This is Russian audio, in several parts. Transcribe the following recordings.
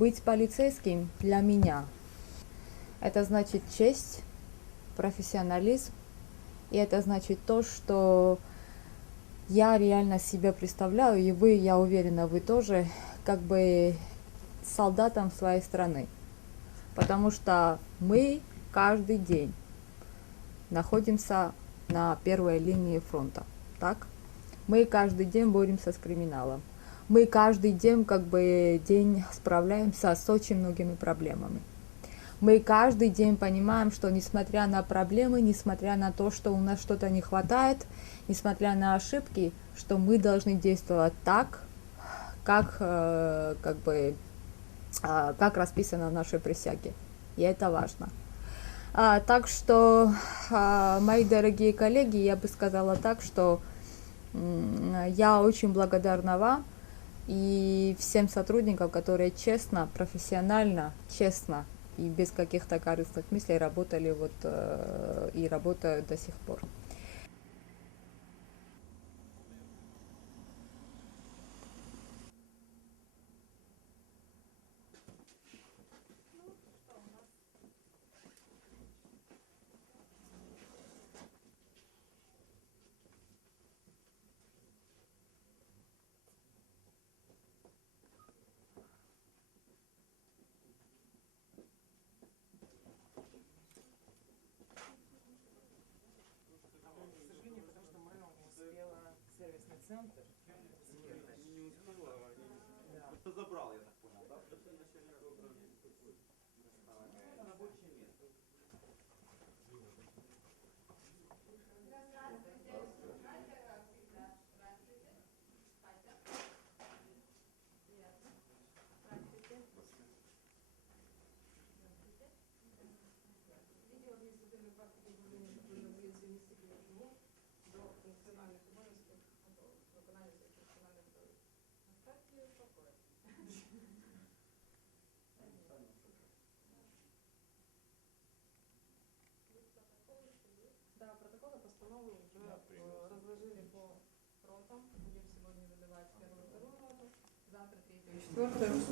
Быть полицейским для меня это значит честь, профессионализм, и это значит то, что я реально себя представляю, и вы, я уверена, вы тоже, как бы солдатом своей страны. Потому что мы каждый день находимся на первой линии фронта, так? Мы каждый день боремся с криминалом. Мы каждый день, как бы, день справляемся с очень многими проблемами. Мы каждый день понимаем, что несмотря на проблемы, несмотря на то, что у нас что-то не хватает, несмотря на ошибки, что мы должны действовать так, как, э, как бы, а, как расписано в нашей присяге. И это важно. А, так что, а, мои дорогие коллеги, я бы сказала так, что я очень благодарна вам и всем сотрудникам, которые честно, профессионально, честно и без каких-то корыстных мыслей работали вот э, и работают до сих пор. Кто забрал, я так Завтра третью, четвертую.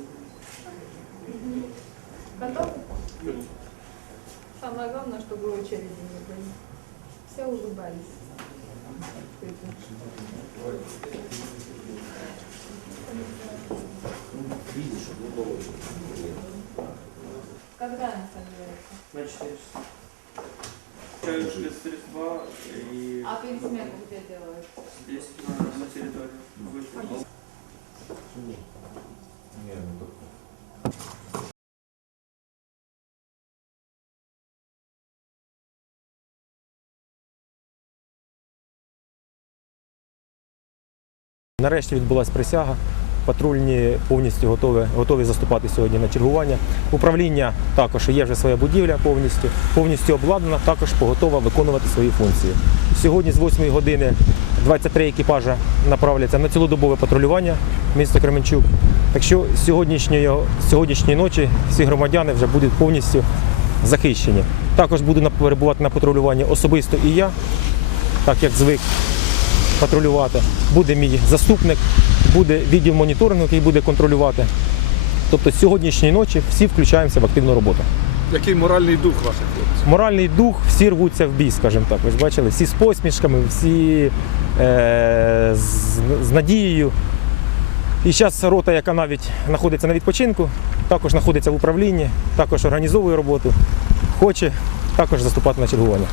Готовы? Самое главное, чтобы очереди не были. Все улыбались. Когда они собираются? На 4 часа. Через средства и А пересменку где делают? здесь на, на территории. Нарешті відбулася присяга. Патрульні повністю готові, готові заступати сьогодні на чергування. Управління також є вже своя будівля повністю, повністю обладнана, також поготова виконувати свої функції. Сьогодні з 8 години 23 екіпажа направляться на цілодобове патрулювання міста Кременчук. Так що сьогоднішньої, сьогоднішньої ночі всі громадяни вже будуть повністю захищені. Також буду перебувати на патрулюванні особисто і я, так як звик патрулювати. Буде мій заступник, буде відділ моніторингу, який буде контролювати. Тобто з сьогоднішньої ночі всі включаємося в активну роботу. Який моральний дух ваших хлопців? Моральний дух, всі рвуться в бій, скажімо так. Ви ж бачили, всі з посмішками, всі е, з, з надією. І зараз рота, яка навіть знаходиться на відпочинку, також знаходиться в управлінні, також організовує роботу, хоче також заступати на чергування.